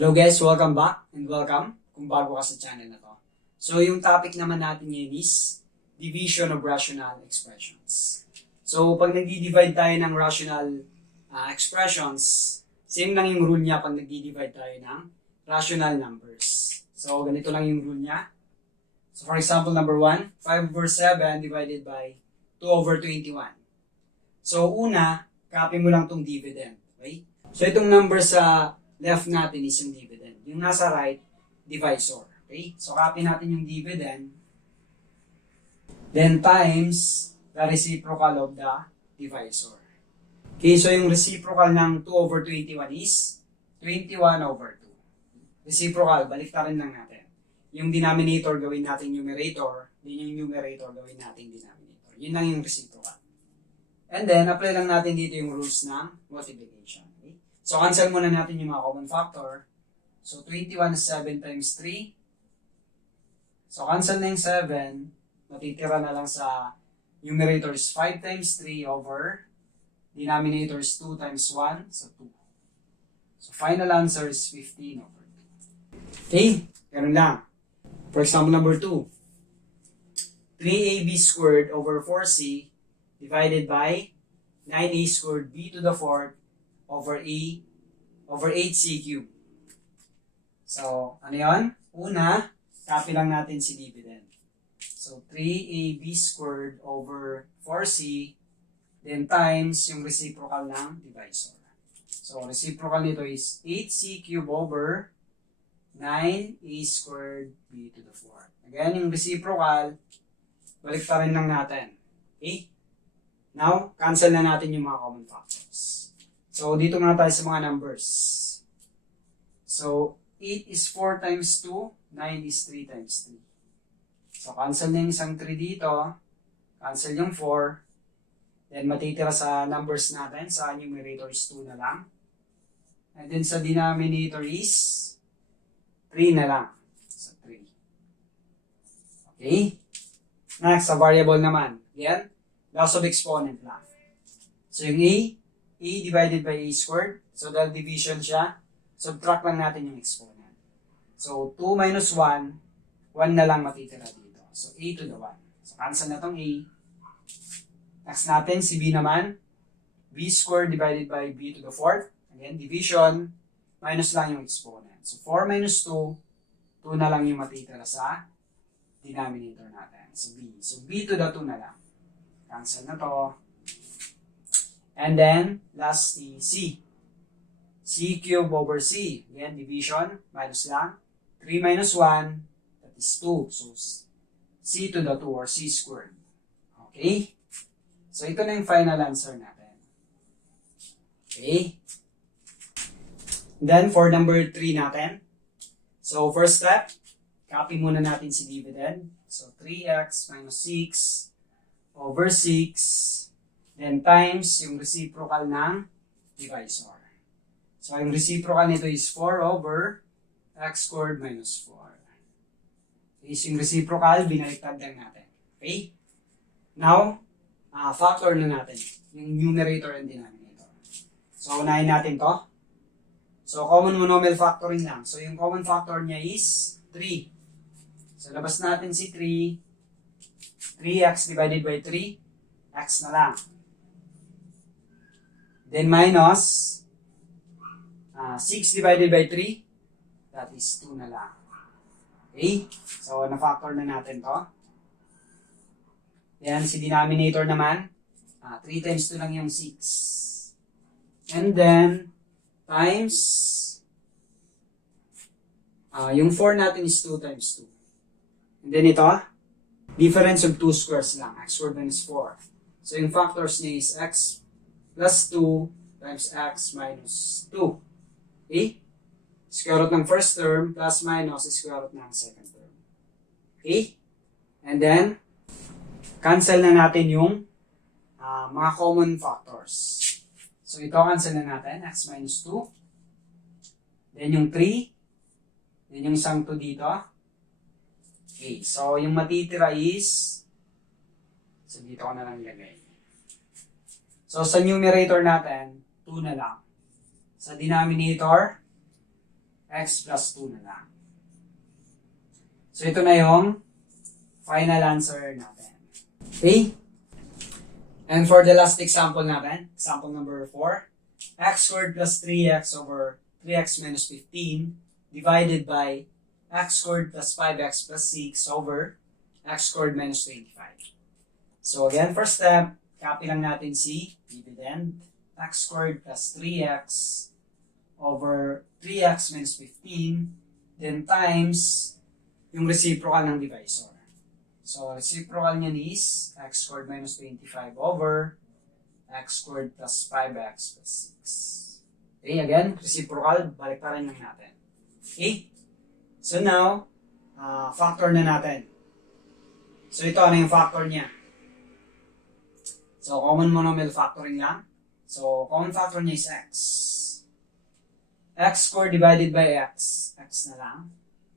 Hello guys, welcome back and welcome kung bago ka sa channel na to. So yung topic naman natin ngayon is division of rational expressions. So pag nagdi-divide tayo ng rational expressions, same lang yung rule niya pag nagdi-divide tayo ng rational numbers. So ganito lang yung rule niya. So for example, number 1, 5/7 divided by 2/21. So una, copy mo lang tong dividend. Okay? So itong number sa left natin is yung dividend. Yung nasa right, divisor. Okay? So, copy natin yung dividend. Then, times the reciprocal of the divisor. Okay, so yung reciprocal ng 2/21 is 21/2. Reciprocal, baliktarin lang natin. Yung denominator gawin natin numerator, din yung numerator gawin natin denominator. Yun lang yung reciprocal. And then, apply lang natin dito yung rules ng multiplication. Okay? So, cancel muna natin yung mga common factor. So, 21 is 7 times 3. So, cancel na yung 7. Matitira na lang sa numerator is 5 times 3 over denominator is 2 times 1. So, 2. So, final answer is 15/2. Okay? Ganun lang. For example, number 2. 3ab squared over 4c divided by 9a squared b to the 4th over 8c cubed. So, ano yun? Una, copy lang natin si dividend. So, 3ab squared over 4c, then times yung reciprocal ng divisor. So, reciprocal nito is 8c cubed over 9a squared b to the 4th. Again, yung reciprocal, baliktarin lang natin. Okay? Now, cancel na natin yung mga common factors. So, dito muna tayo sa mga numbers. So, 8 is 4 times 2, 9 is 3 times 3. So, cancel na yung isang 3 dito. Cancel yung 4. Then, matitira sa numbers natin. Sa numerator is 2 na lang. And then, sa denominator is 3 na lang. So, 3. Okay? Next, sa variable naman. Yan. Loss of exponent lang. So, yung a divided by a squared. So, dahil division siya, subtract lang natin yung exponent. So, 2 minus 1, 1 na lang matitira dito. So, a to the 1. So, cancel na tong a. Next natin, si b naman. b squared divided by b to the 4th. Again, division, minus lang yung exponent. So, 4 minus 2, 2 na lang yung matitira sa denominator natin. So, b. So, b to the 2 na lang. Cancel na to. And then, last is c. C cubed over c. Again, division, minus lang. 3 minus 1, that is 2. So, c to the 2 or c squared. Okay? So, ito na yung final answer natin. Okay? Then, for number 3 natin. So, first step, copy muna natin si dividend. So, 3x minus 6 over 6. Then, times yung reciprocal ng divisor. So, yung reciprocal nito is 4 over x squared minus 4. Is yung reciprocal, binaliktad lang natin. Okay? Now, factor na natin. Yung numerator and denominator. So, unahin natin to. So, common monomial factoring lang. So, yung common factor niya is 3. So, labas natin si 3. 3x divided by 3. X na lang. Then, minus 6 divided by 3, that is 2 na lang. Okay? So, na-factor na natin to. Yan, si denominator naman, 3 times 2 lang yung 6. And then, times, yung 4 natin is 2 times 2. And then ito, difference of 2 squares lang, x squared minus 4. So, yung factors niya is x plus 2 times x minus 2. Okay? Square root ng first term plus minus square root ng second term. Okay? And then, cancel na natin yung mga common factors. So, ito cancel na natin. X minus 2. Then yung 3. Then yung isang 2 dito. Okay. So, yung matitira is, so dito ko na lang ilagay. So, sa numerator natin, 2 na lang. Sa denominator, x plus 2 na lang. So, ito na yung final answer natin. Okay? And for the last example natin, example number 4, x squared plus 3x over 3x minus 15 divided by x squared plus 5x plus 6 over x squared minus 25. So again, first step, copy lang natin si dividend. X squared plus 3x over 3x minus 15 then times yung reciprocal ng divisor. So, reciprocal niyan is x squared minus 25 over x squared plus 5x plus 6. Okay, again, reciprocal, balik pa rin lang natin. Okay? So now, factor na natin. So, ito, ano yung factor niya? So, common monomial factoring lang. So, common factor niya is x. X squared divided by x. X na lang.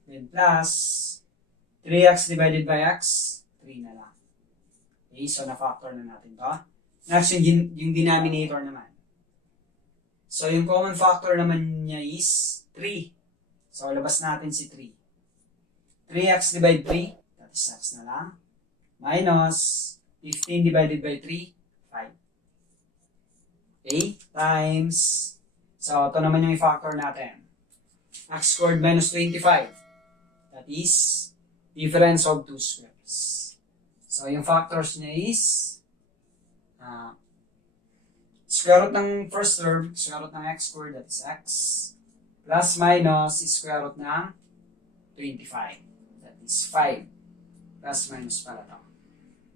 Then plus 3x divided by x, 3 na lang. Okay, so na-factor na natin to. Next, yung denominator naman. So, yung common factor naman niya is 3. So, labas natin si 3. 3x divided by 3, that is x na lang. Minus 15 divided by 3, 5. Okay, times. So, ito naman yung i-factor natin. X squared minus 25. That is difference of two squares. So, yung factors niya is square root ng first term, square root ng x squared, that is x, plus minus is square root ng 25. That is 5. Plus minus pala ito.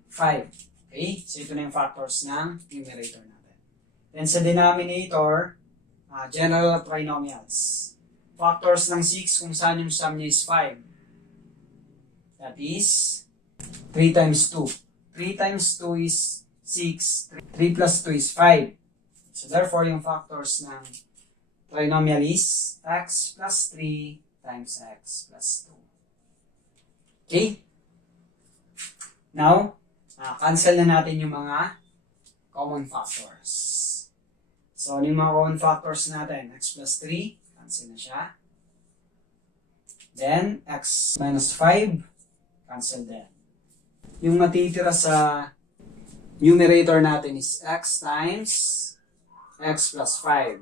5. Okay? So, ito na yung factors ng numerator natin. Then, sa denominator, general trinomials. Factors ng 6 kung saan yung sum niya is 5. That is 3 times 2. 3 times 2 is 6. 3 plus 2 is 5. So therefore, yung factors ng trinomial is x plus 3 times x plus 2. Okay? Now, cancel na natin yung mga common factors. So, ano yung mga common factors natin? X plus 3, cancel na siya. Then, x minus 5, cancel din. Yung matitira sa numerator natin is x times x plus 5.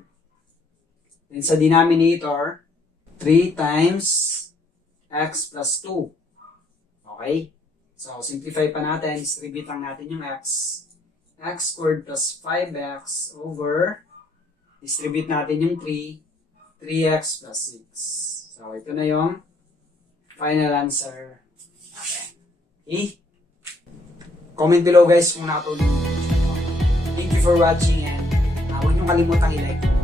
Then sa denominator, 3 times x plus 2. Okay? So, simplify pa natin. Distribute lang natin yung x. X squared plus 5x over, distribute natin yung 3, 3x plus 6. So, ito na yung final answer natin. Okay? Comment below guys kung nakatulong yung video. Thank you for watching and huwag niyong kalimutang i-like.